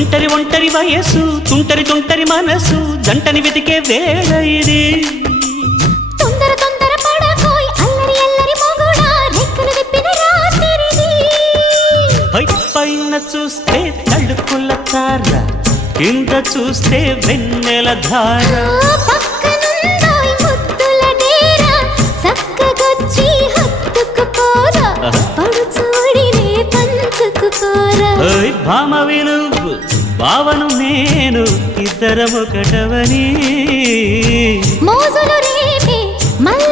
ఒంటరి ఒంటరి వయస్సు తుంటరి తుంటరి మనసు జంటని వెతికే వేళ ఇది తొందర తొందర పడకోయ్ అల్లరి అల్లరి మొగుడా రెక్కలు విప్పిన రాత్రిది పైన చూస్తే తడుకుల తార కింద చూస్తే వెన్నెల ధార పక్కనుందోయ్ ముద్దుల డేరా చక్కగొచ్చి హత్తుకుపోరా పడుచోడినే పంచుకుపోరా భామ విలువు భావను నేను ఇద్దరమొకటవని మోజులు రేపే మల్ల